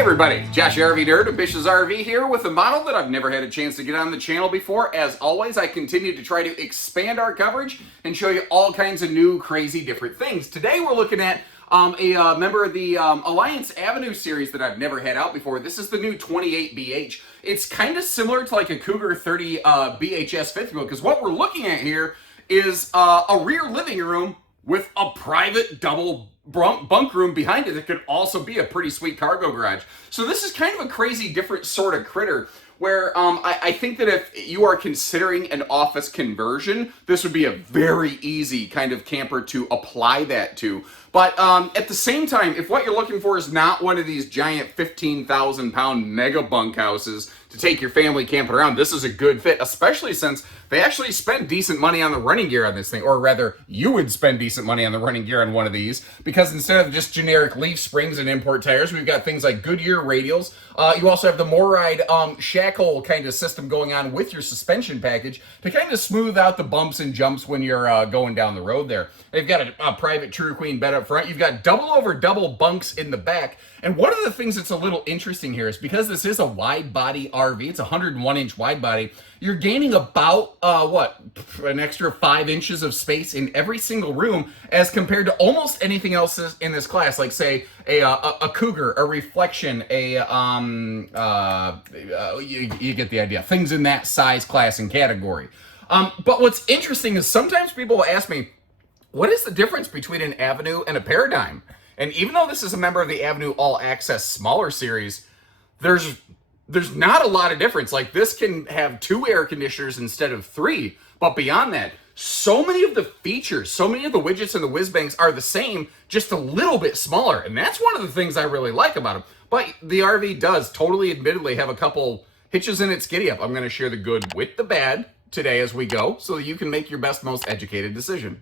everybody, Josh RV Nerd of Bish's RV here with a model that I've never had a chance to get on the channel before. As always, I continue to try to expand our coverage and show you all kinds of new, crazy, different things. Today we're looking at a member of the Alliance Avenue series that I've never had out before. This is the new 28BH. It's kind of similar to like a Cougar 30 BHS fifth wheel, because what we're looking at here is a rear living room with a private double bunk room behind it that could also be a pretty sweet cargo garage. So this is kind of a crazy different sort of critter where I think that if you are considering an office conversion, this would be a very easy kind of camper to apply that to. But at the same time, if what you're looking for is not one of these giant 15,000 pound mega bunkhouses to take your family camping around, this is a good fit, especially since they actually spend decent money on the running gear on this thing, or rather, you would spend decent money on the running gear on one of these, because instead of just generic leaf springs and import tires, we've got things like Goodyear radials. You also have the MORryde shackle kind of system going on with your suspension package to kind of smooth out the bumps and jumps when you're going down the road there. They've got a private True Queen bed up front. You've got double over double bunks in the back. And one of the things that's a little interesting here is because this is a wide body RV, it's a 101-inch wide body, you're gaining about, an extra 5 inches of space in every single room as compared to almost anything else in this class, like say a Cougar, a Reflection, you get the idea, things in that size, class, and category. But what's interesting is sometimes people will ask me, what is the difference between an Avenue and a Paradigm? And even though this is a member of the Avenue All Access smaller series, there's not a lot of difference. Like, this can have 2 air conditioners instead of 3. But beyond that, so many of the features, so many of the widgets and the whiz bangs are the same, just a little bit smaller. And that's one of the things I really like about them. But the RV does totally admittedly have a couple hitches in its giddy up. I'm going to share the good with the bad today as we go so that you can make your best, most educated decision.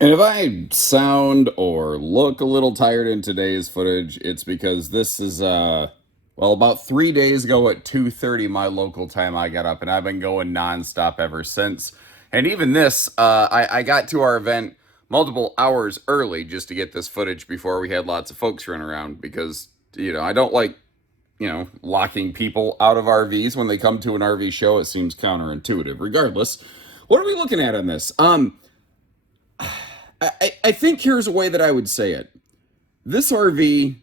And if I sound or look a little tired in today's footage, it's because this is, about 3 days ago at 2:30 my local time, I got up, and I've been going nonstop ever since. And even this, I got to our event multiple hours early just to get this footage before we had lots of folks running around because, I don't like, locking people out of RVs when they come to an RV show. It seems counterintuitive. Regardless, what are we looking at on this? I think here's a way that I would say it. This RV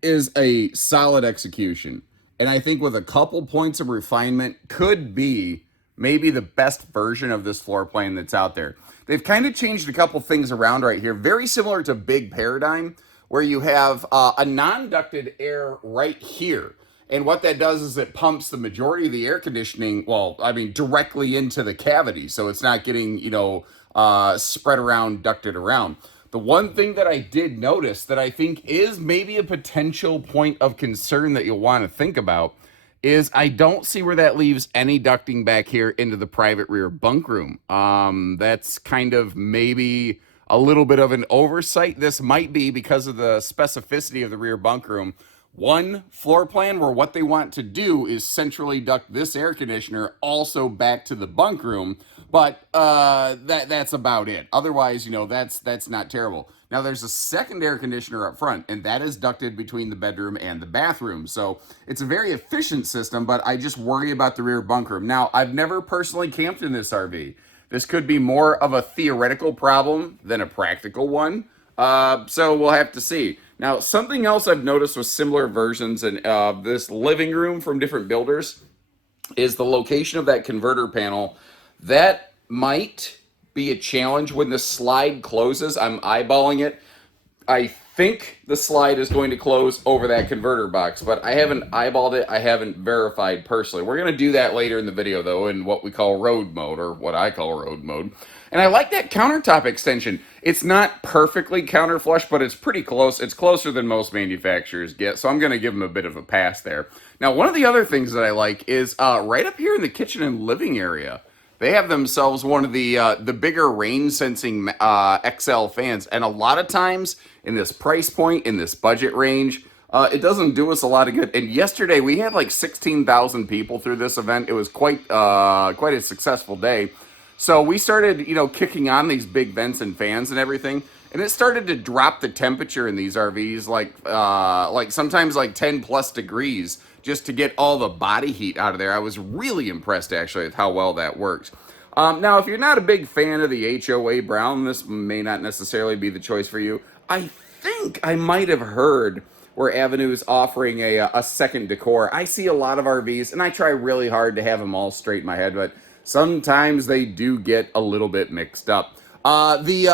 is a solid execution. And I think with a couple points of refinement could be maybe the best version of this floor plan that's out there. They've kind of changed a couple things around right here. Very similar to Big Paradigm, where you have a non-ducted air right here. And what that does is it pumps the majority of the air conditioning, directly into the cavity. So it's not getting, spread around, ducted around. The one thing that I did notice that I think is maybe a potential point of concern that you'll want to think about is I don't see where that leaves any ducting back here into the private rear bunk room. That's kind of maybe a little bit of an oversight. This might be because of the specificity of the rear bunk room. One floor plan where what they want to do is centrally duct this air conditioner also back to the bunk room, but that's about it. Otherwise, that's not terrible. Now, there's a second air conditioner up front, and that is ducted between the bedroom and the bathroom. So it's a very efficient system, but I just worry about the rear bunk room. Now, I've never personally camped in this RV. This could be more of a theoretical problem than a practical one. So we'll have to see. Now, something else I've noticed with similar versions in this living room from different builders is the location of that converter panel. That might be a challenge when the slide closes. I'm eyeballing it. I think the slide is going to close over that converter box, but I haven't eyeballed it. I haven't verified personally. We're going to do that later in the video, though, in what we call road mode, or what I call road mode. And I like that countertop extension. It's not perfectly counter flush, but it's pretty close. It's closer than most manufacturers get, so I'm going to give them a bit of a pass there. Now, one of the other things that I like is right up here in the kitchen and living area, they have themselves one of the bigger rain sensing XL fans. And a lot of times in this price point, in this budget range, it doesn't do us a lot of good. And yesterday we had like 16,000 people through this event. It was quite a successful day. So we started, kicking on these big vents and fans and everything. and it started to drop the temperature in these RVs like sometimes like 10 plus degrees just to get all the body heat out of there. I was really impressed actually with how well that worked. Now, if you're not a big fan of the HOA brown, this may not necessarily be the choice for you. I think I might have heard where Avenue's offering a second decor. I see a lot of RVs, and I try really hard to have them all straight in my head, but sometimes they do get a little bit mixed up. The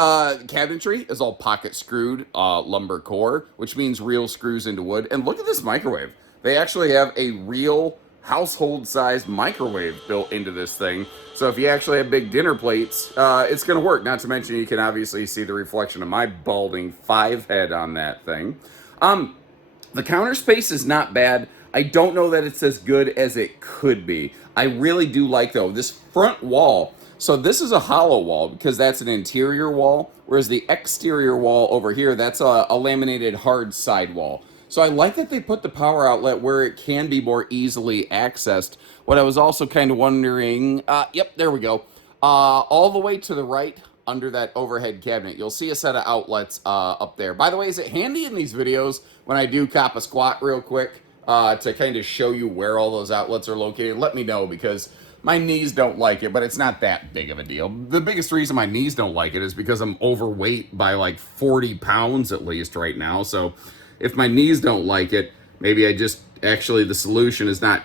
cabinetry is all pocket screwed lumber core, which means real screws into wood. And look at this microwave. They actually have a real household-sized microwave built into this thing. So if you actually have big dinner plates, it's going to work. Not to mention you can obviously see the reflection of my balding 5 head on that thing. The counter space is not bad. I don't know that it's as good as it could be. I really do like, though, this front wall. So this is a hollow wall because that's an interior wall, whereas the exterior wall over here, that's a laminated hard side wall. So I like that they put the power outlet where it can be more easily accessed. What I was also kind of wondering, yep, there we go. All the way to the right under that overhead cabinet, you'll see a set of outlets up there. By the way, is it handy in these videos when I do cop a squat real quick to kind of show you where all those outlets are located? Let me know because my knees don't like it, but it's not that big of a deal. The biggest reason my knees don't like it is because I'm overweight by like 40 pounds at least right now. So if my knees don't like it, maybe I just actually the solution is not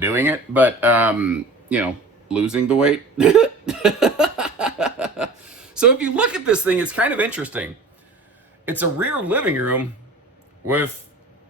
doing it, but losing the weight. So if you look at this thing, it's kind of interesting. It's a rear living room with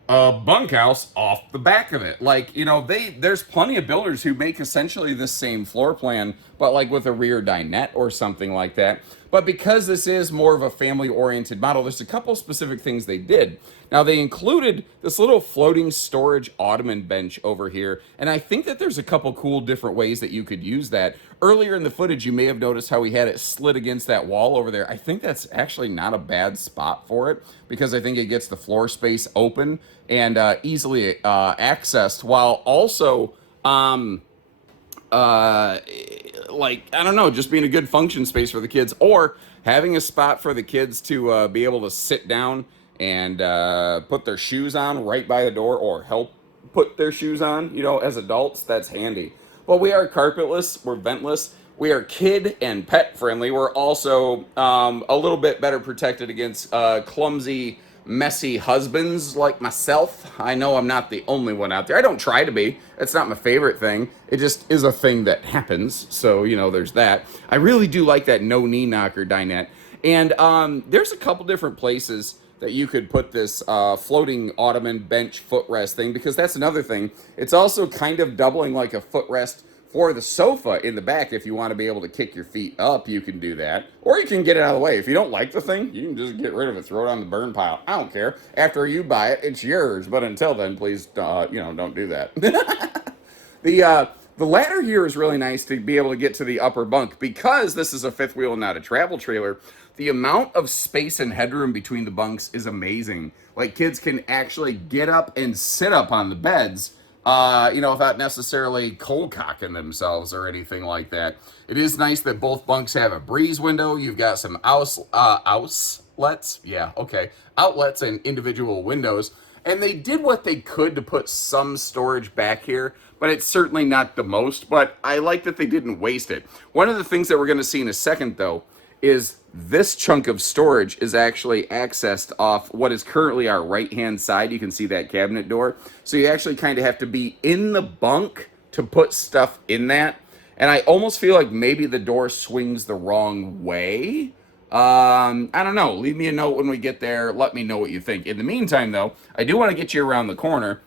a bunkhouse off the back of it. Like, there's plenty of builders who make essentially the same floor plan, but like with a rear dinette or something like that. But because this is more of a family-oriented model, there's a couple specific things they did. Now, they included this little floating storage ottoman bench over here, and I think that there's a couple cool different ways that you could use that. Earlier in the footage, you may have noticed how he had it slid against that wall over there. I think that's actually not a bad spot for it, because I think it gets the floor space open and easily accessed, while also I don't know, just being a good function space for the kids, or having a spot for the kids to be able to sit down and put their shoes on right by the door, or help put their shoes on, as adults. That's handy. But we are carpetless, we're ventless, we are kid and pet friendly. We're also a little bit better protected against clumsy, messy husbands like myself. I know I'm not the only one out there. I don't try to be. It's not my favorite thing. It just is a thing that happens. So, there's that. I really do like that no knee knocker dinette. And there's a couple different places that you could put this floating ottoman bench footrest thing, because that's another thing. It's also kind of doubling like a footrest for the sofa in the back. If you want to be able to kick your feet up, you can do that. Or you can get it out of the way. If you don't like the thing, you can just get rid of it, throw it on the burn pile. I don't care. After you buy it, it's yours. But until then, please, don't do that. The ladder here is really nice to be able to get to the upper bunk, because this is a fifth wheel and not a travel trailer. The amount of space and headroom between the bunks is amazing. Like, kids can actually get up and sit up on the beds, without necessarily cold cocking themselves or anything like that. It is nice that both bunks have a breeze window. You've got some outlets and individual windows. And they did what they could to put some storage back here, but it's certainly not the most. But I like that they didn't waste it. One of the things that we're going to see in a second, though, is this chunk of storage is actually accessed off what is currently our right-hand side. You can see that cabinet door. So you actually kind of have to be in the bunk to put stuff in that. And I almost feel like maybe the door swings the wrong way. I don't know. Leave me a note when we get there. Let me know what you think. In the meantime, though, I do want to get you around the corner,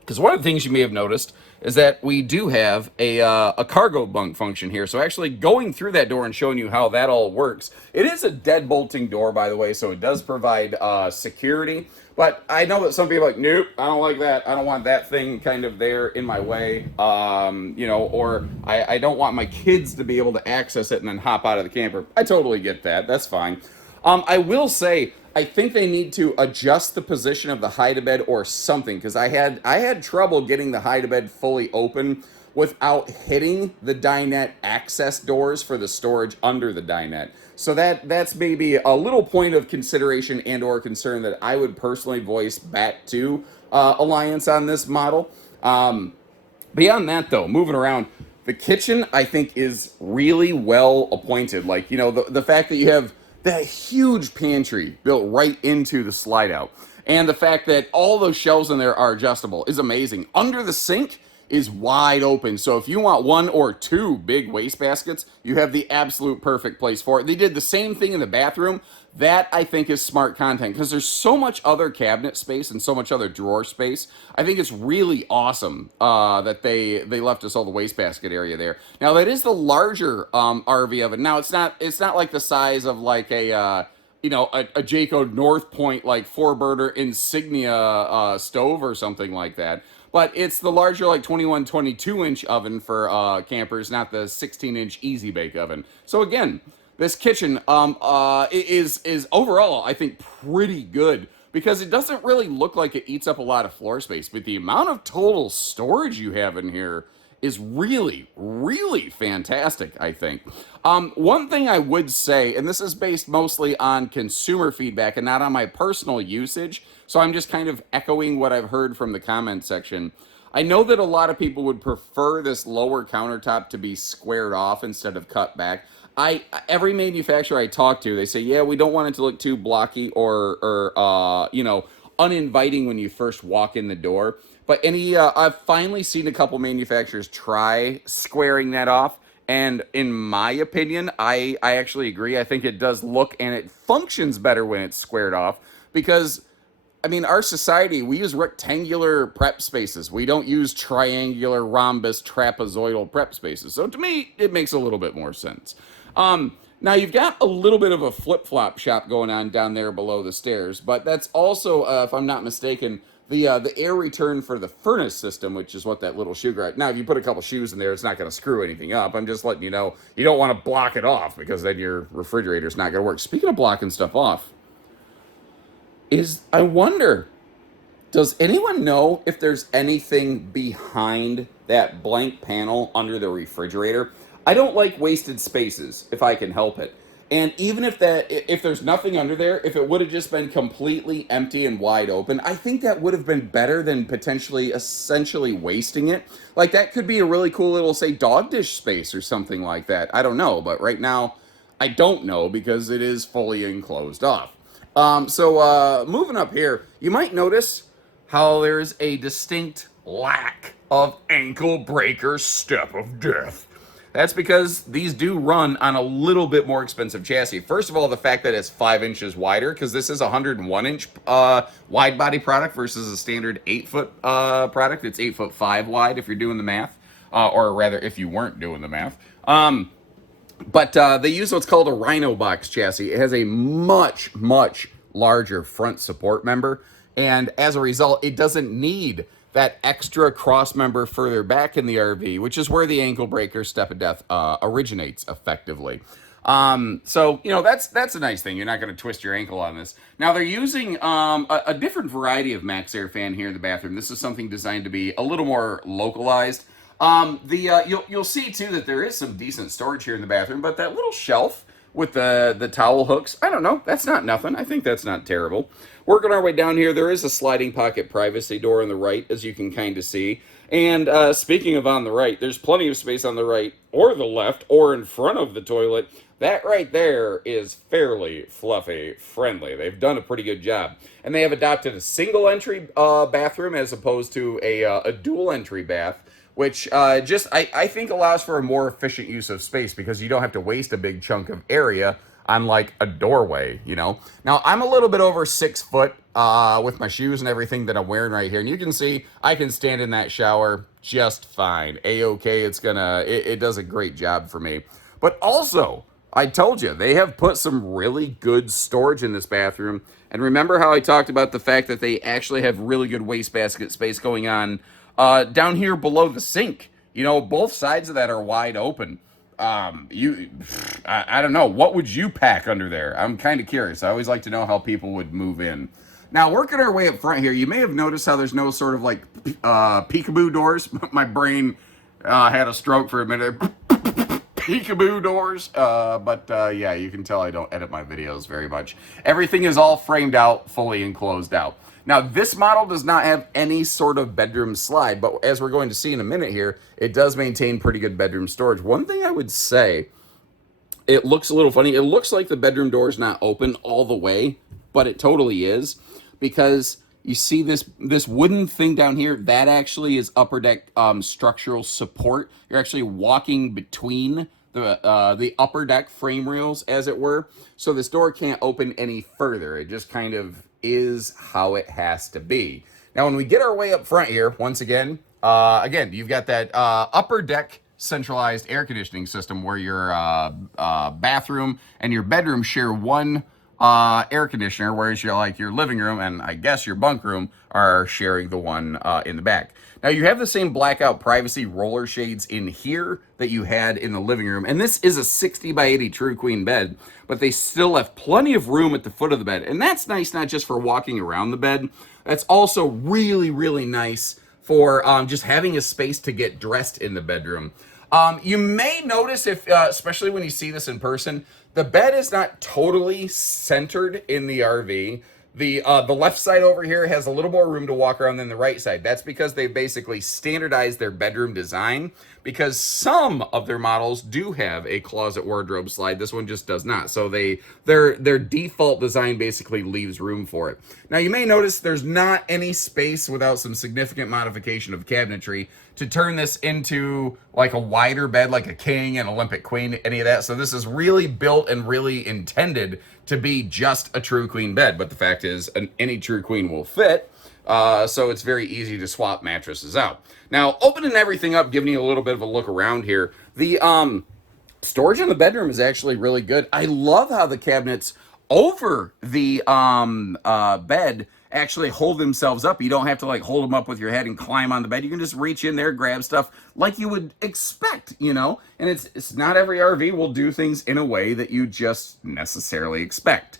because one of the things you may have noticed is that we do have a cargo bunk function here. So actually going through that door and showing you how that all works. It is a dead bolting door, by the way, so it does provide security. But I know that some people are like, nope, I don't like that. I don't want that thing kind of there in my way. Or I don't want my kids to be able to access it and then hop out of the camper. I totally get that. That's fine. I will say, I think they need to adjust the position of the hide-to-bed or something, because I had trouble getting the hide-to-bed fully open without hitting the dinette access doors for the storage under the dinette. So that's maybe a little point of consideration and or concern that I would personally voice back to Alliance on this model. Beyond that, though, moving around, the kitchen, I think, is really well appointed. Like, the fact that you have that huge pantry built right into the slide out, and the fact that all those shelves in there are adjustable is amazing. Under the sink is wide open. So if you want one or two big waste baskets, you have the absolute perfect place for it. They did the same thing in the bathroom. That, I think, is smart content because there's so much other cabinet space and so much other drawer space. I think it's really awesome that they left us all the wastebasket area there. Now, that is the larger RV oven. Now, it's not like the size of like a Jayco North Point like 4-burner Insignia stove or something like that. But it's the larger, like 21, 22-inch oven for campers, not the 16-inch Easy Bake oven. So again, this kitchen is overall, I think, pretty good because it doesn't really look like it eats up a lot of floor space. But the amount of total storage you have in here is really, really fantastic, I think. One thing I would say, and this is based mostly on consumer feedback and not on my personal usage, so I'm just kind of echoing what I've heard from the comment section. I know that a lot of people would prefer this lower countertop to be squared off instead of cut back. Every manufacturer I talk to, they say, yeah, we don't want it to look too blocky or uninviting when you first walk in the door. But I've finally seen a couple manufacturers try squaring that off. And in my opinion, I actually agree. I think it does look and it functions better when it's squared off because, I mean, our society, we use rectangular prep spaces. We don't use triangular, rhombus, trapezoidal prep spaces. So to me, it makes a little bit more sense. Now, you've got a little bit of a flip-flop shop going on down there below the stairs, but that's also, if I'm not mistaken, the air return for the furnace system, which is what that little shoe garage. Now, if you put a couple shoes in there, it's not going to screw anything up. I'm just letting you know, you don't want to block it off because then your refrigerator's not going to work. Speaking of blocking stuff off, I wonder, does anyone know if there's anything behind that blank panel under the refrigerator? I don't like wasted spaces if I can help it. And even if there's nothing under there, if it would have just been completely empty and wide open, I think that would have been better than potentially essentially wasting it. Like that could be a really cool little, say, dog dish space or something like that. I don't know, but right now I don't know because it is fully enclosed off. So moving up here, you might notice how there's a distinct lack of ankle breaker step of death. That's because these do run on a little bit more expensive chassis. First of all, the fact that it's 5 inches wider, because this is a 101-inch wide body product versus a standard 8-foot product. It's 8'5" wide if you're doing the math, or rather, if you weren't doing the math. But they use what's called a Rhino box chassis. It has a much, much larger front support member, and as a result, it doesn't need that extra cross member further back in the RV, which is where the ankle breaker step of death originates effectively. So, that's a nice thing. You're not going to twist your ankle on this. Now, they're using a different variety of Max Air fan here in the bathroom. This is something designed to be a little more localized. You'll see, too, that there is some decent storage here in the bathroom, but that little shelf with the towel hooks, I don't know, that's not nothing. I think that's not terrible. Working our way down here, there is a sliding pocket privacy door on the right, as you can kind of see. And speaking of on the right, there's plenty of space on the right or the left or in front of the toilet. That right there is fairly fluffy friendly. They've done a pretty good job. And they have adopted a single entry bathroom as opposed to a dual entry bath, which I think allows for a more efficient use of space because you don't have to waste a big chunk of area on like a doorway, Now, I'm a little bit over 6 foot with my shoes and everything that I'm wearing right here. And you can see I can stand in that shower just fine. A-okay, it does a great job for me. But also, I told you, they have put some really good storage in this bathroom. And remember how I talked about the fact that they actually have really good wastebasket space going on down here below the sink. Both sides of that are wide open. I don't know. What would you pack under there? I'm kind of curious. I always like to know how people would move in. Now, working our way up front here, you may have noticed how there's no sort of like peekaboo doors. My brain had a stroke for a minute. Peekaboo doors. Yeah, you can tell I don't edit my videos very much. Everything is all framed out, fully enclosed out. Now, this model does not have any sort of bedroom slide, but as we're going to see in a minute here, it does maintain pretty good bedroom storage. One thing I would say, it looks a little funny. It looks like the bedroom door is not open all the way, but it totally is, because you see this wooden thing down here, that actually is upper deck structural support. You're actually walking between the upper deck frame rails, as it were. So this door can't open any further. It just kind of is how it has to be. Now, when we get our way up front here, once again, you've got that upper deck centralized air conditioning system where your bathroom and your bedroom share one air conditioner, whereas your living room and I guess your bunk room are sharing the one in the back. Now, you have the same blackout privacy roller shades in here that you had in the living room, and this is a 60 by 80 true queen bed, but they still have plenty of room at the foot of the bed, and that's nice not just for walking around the bed. That's also really, really nice for just having a space to get dressed in the bedroom. You may notice, if especially when you see this in person, the bed is not totally centered in the RV. The left side over here has a little more room to walk around than the right side. That's because they basically standardized their bedroom design, because some of their models do have a closet wardrobe slide. This one just does not. So their default design basically leaves room for it. Now, you may notice there's not any space without some significant modification of cabinetry to turn this into like a wider bed, like a king, an Olympic queen, any of that. So this is really built and really intended to be just a true queen bed. But the fact is, any true queen will fit. So it's very easy to swap mattresses out. Now, opening everything up, giving you a little bit of a look around here, the storage in the bedroom is actually really good. I love how the cabinets over the bed actually hold themselves up. You don't have to like hold them up with your head and climb on the bed. You can just reach in there, grab stuff like you would expect, you know? And it's not every RV will do things in a way that you just necessarily expect.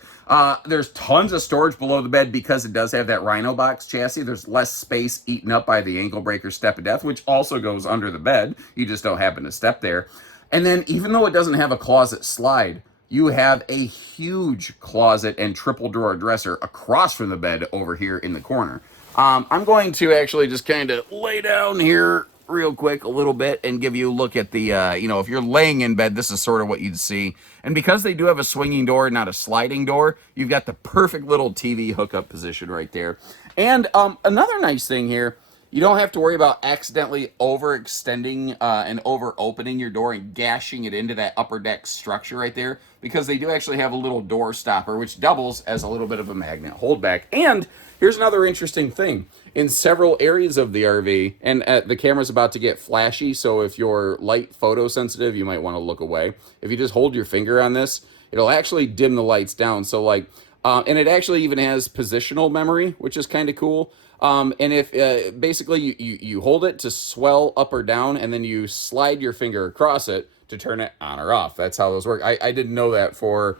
There's tons of storage below the bed because it does have that Rhino box chassis. There's less space eaten up by the ankle breaker step of death, which also goes under the bed. You just don't happen to step there. And then even though it doesn't have a closet slide, you have a huge closet and triple drawer dresser across from the bed over here in the corner. I'm going to actually just kind of lay down here real quick a little bit and give you a look at the, if you're laying in bed, this is sort of what you'd see. And because they do have a swinging door, not a sliding door, you've got the perfect little TV hookup position right there. And another nice thing here, you don't have to worry about accidentally overextending and over opening your door and gashing it into that upper deck structure right there, because they do actually have a little door stopper which doubles as a little bit of a magnet holdback. And here's another interesting thing. In several areas of the RV, and the camera's about to get flashy, so if you're light photosensitive, you might want to look away. If you just hold your finger on this, it'll actually dim the lights down. So and it actually even has positional memory, which is kind of cool. And if basically you hold it to swell up or down, and then you slide your finger across it to turn it on or off. That's how those work. I didn't know that for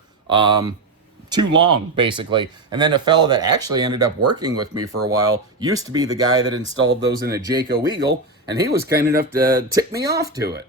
too long, basically. And then a fellow that actually ended up working with me for a while used to be the guy that installed those in a Jayco Eagle, and he was kind enough to tip me off to it.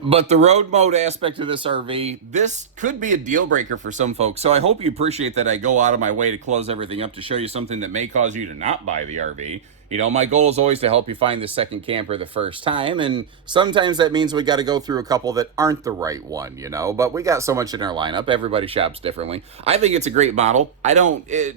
But the road mode aspect of this RV, this could be a deal breaker for some folks. So I hope you appreciate that I go out of my way to close everything up to show you something that may cause you to not buy the RV. You know, my goal is always to help you find the second camper the first time. And sometimes that means we got to go through a couple that aren't the right one, you know. But we got so much in our lineup. Everybody shops differently. I think it's a great model.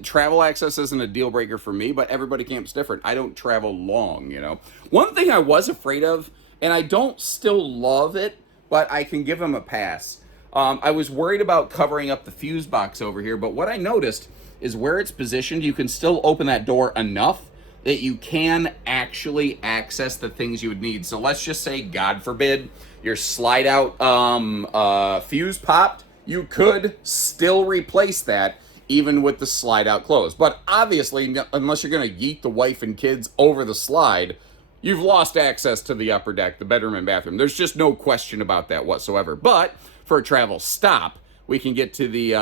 Travel access isn't a deal breaker for me, but everybody camps different. I don't travel long, you know. One thing I was afraid of, and I don't still love it, but I can give them a pass. I was worried about covering up the fuse box over here, but what I noticed is where it's positioned, you can still open that door enough that you can actually access the things you would need. So let's just say, God forbid, your slide out fuse popped, you could still replace that even with the slide out closed. But obviously, unless you're gonna yeet the wife and kids over the slide, you've lost access to the upper deck, the bedroom and bathroom. There's just no question about that whatsoever. But for a travel stop, We can get to the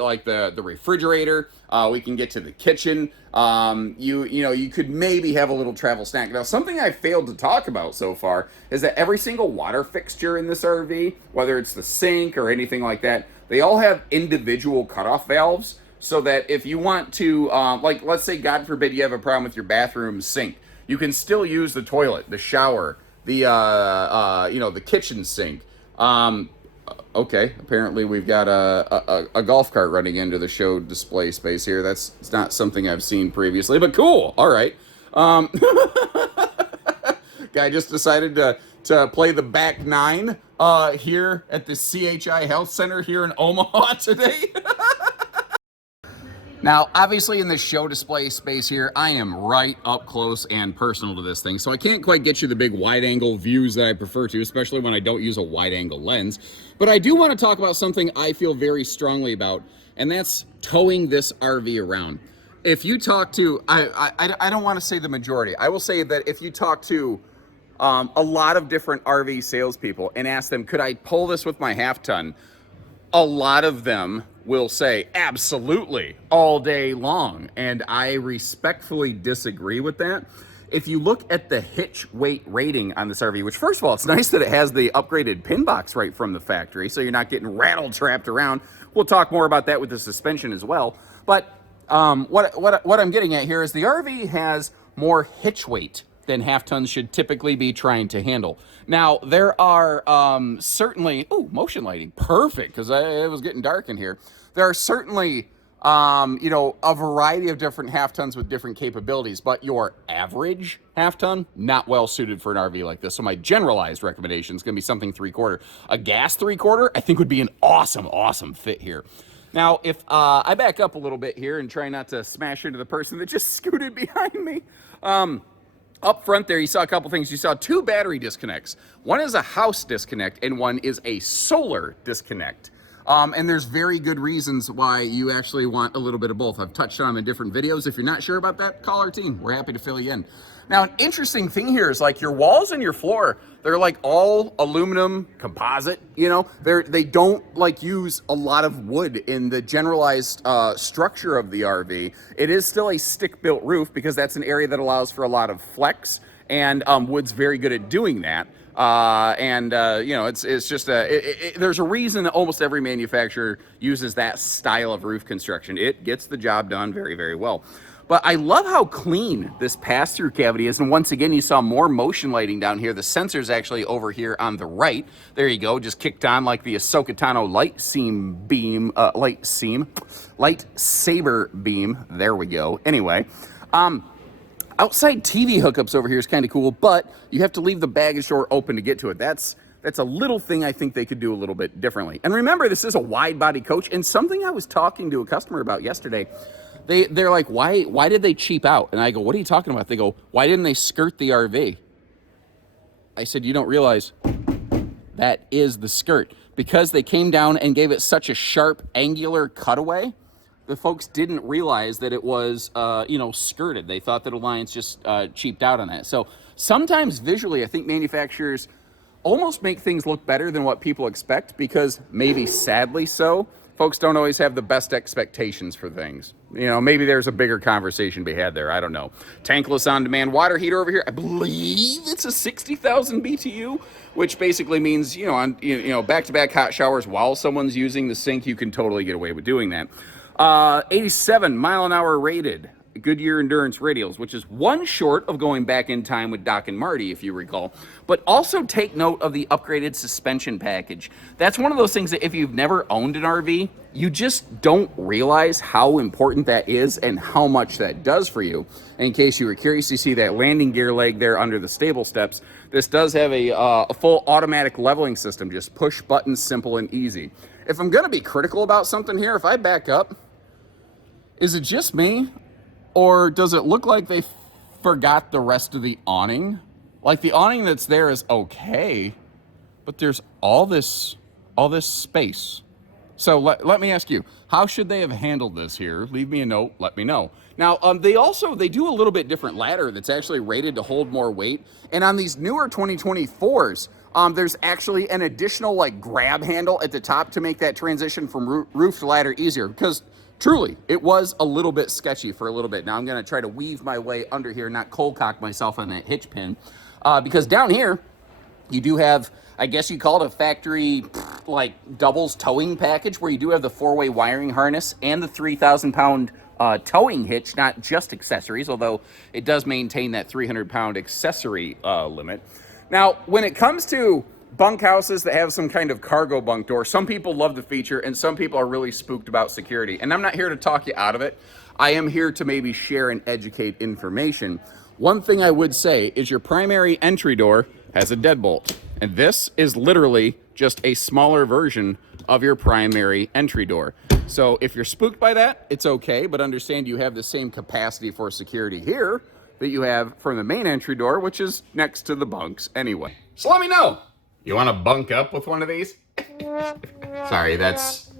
like the refrigerator. We can get to the kitchen. You could maybe have a little travel snack. Now, something I failed to talk about so far is that every single water fixture in this RV, whether it's the sink or anything like that, they all have individual cutoff valves, so that if you want to, like, let's say, God forbid, you have a problem with your bathroom sink, you can still use the toilet, the shower, the the kitchen sink. Okay, apparently we've got a golf cart running into the show display space here. It's not something I've seen previously, but cool. All right. Guy just decided to play the back nine here at the CHI Health Center here in Omaha today. Now, obviously in the show display space here, I am right up close and personal to this thing, so I can't quite get you the big wide-angle views that I prefer to, especially when I don't use a wide-angle lens. But I do want to talk about something I feel very strongly about, and that's towing this RV around. If you talk to, I don't want to say the majority, I will say that if you talk to a lot of different RV salespeople and ask them, could I pull this with my half-ton? A lot of them will say absolutely all day long, and I respectfully disagree with that. If you look at the hitch weight rating on this RV, which, first of all, it's nice that it has the upgraded pin box right from the factory, so you're not getting rattle trapped around. We'll talk more about that with the suspension as well. But what I'm getting at here is the RV has more hitch weight than half tons should typically be trying to handle. Now, there are certainly, motion lighting, perfect, because it was getting dark in here. There are certainly, a variety of different half tons with different capabilities, but your average half ton, not well suited for an RV like this. So my generalized recommendation is going to be something 3/4. A gas 3/4, I think, would be an awesome fit here. Now, if I back up a little bit here and try not to smash into the person that just scooted behind me, up front there, you saw a couple things. You saw 2 battery disconnects. One is a house disconnect, and one is a solar disconnect. And there's very good reasons why you actually want a little bit of both. I've touched on them in different videos. If you're not sure about that, call our team. We're happy to fill you in. Now, an interesting thing here is, like, your walls and your floor, they're like all aluminum composite, they don't like use a lot of wood in the generalized structure of the RV. It is still a stick-built roof because that's an area that allows for a lot of flex, and wood's very good at doing that. It's just there's a reason that almost every manufacturer uses that style of roof construction. It gets the job done very, very well. But I love how clean this pass-through cavity is. And once again, you saw more motion lighting down here. The sensor's actually over here on the right. There you go, just kicked on like the Ahsoka Tano lightsaber beam. There we go. Anyway, outside TV hookups over here is kind of cool, but you have to leave the baggage door open to get to it. That's a little thing I think they could do a little bit differently. And remember, this is a wide-body coach, and something I was talking to a customer about yesterday, they're like, why did they cheap out? And I go, what are you talking about? They go, why didn't they skirt the RV? I said, you don't realize that is the skirt. Because they came down and gave it such a sharp, angular cutaway, the folks didn't realize that it was, skirted. They thought that Alliance just cheaped out on that. So sometimes visually, I think manufacturers almost make things look better than what people expect, because maybe sadly so, folks don't always have the best expectations for things. Maybe there's a bigger conversation to be had there. I don't know. Tankless on-demand water heater over here. I believe it's a 60,000 BTU, which basically means, back-to-back hot showers while someone's using the sink, you can totally get away with doing that. 87 mile an hour rated Goodyear Endurance radials, which is one short of going back in time with Doc and Marty, if you recall. But also take note of the upgraded suspension package. That's one of those things that if you've never owned an RV, you just don't realize how important that is and how much that does for you. And in case you were curious, you see that landing gear leg there under the stable steps. This does have a full automatic leveling system, just push buttons, simple and easy. If I'm going to be critical about something here, if I back up, is it just me? Or does it look like they forgot the rest of the awning? Like, the awning that's there is okay, but there's all this space. So let me ask you, how should they have handled this here? Leave me a note, let me know. Now, they do a little bit different ladder that's actually rated to hold more weight. And on these newer 2024s, There's actually an additional like grab handle at the top to make that transition from roof to ladder easier, because truly it was a little bit sketchy for a little bit. Now I'm going to try to weave my way under here, not cold cock myself on that hitch pin, because down here you do have, I guess you call it a factory like doubles towing package, where you do have the 4-way wiring harness and the 3,000-pound towing hitch, not just accessories, although it does maintain that 300-pound accessory limit. Now, when it comes to bunkhouses that have some kind of cargo bunk door, some people love the feature and some people are really spooked about security. And I'm not here to talk you out of it. I am here to maybe share and educate information. One thing I would say is your primary entry door has a deadbolt. And this is literally just a smaller version of your primary entry door. So if you're spooked by that, it's okay, but understand you have the same capacity for security here that you have from the main entry door, which is next to the bunks anyway. So let me know. You want to bunk up with one of these? Sorry, that's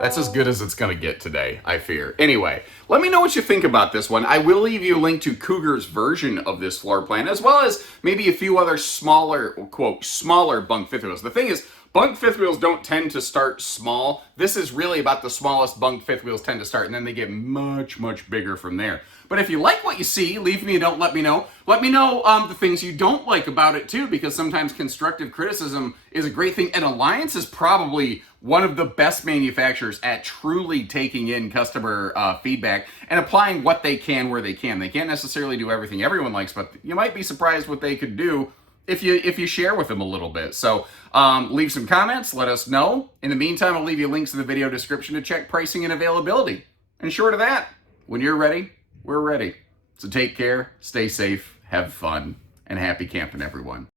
as good as it's going to get today, I fear. Anyway, let me know what you think about this one. I will leave you a link to Cougar's version of this floor plan, as well as maybe a few other smaller, quote, smaller bunk fifth wheels. The thing is, bunk fifth wheels don't tend to start small. This is really about the smallest bunk fifth wheels tend to start, and then they get much, much bigger from there. But if you like what you see, leave me a note, let me know. Let me know the things you don't like about it too, because sometimes constructive criticism is a great thing. And Alliance is probably one of the best manufacturers at truly taking in customer feedback and applying what they can where they can. They can't necessarily do everything everyone likes, but you might be surprised what they could do if you share with them a little bit. So leave some comments, let us know. In the meantime, I'll leave you links in the video description to check pricing and availability. And short of that, when you're ready, we're ready. So take care, stay safe, have fun, and happy camping, everyone.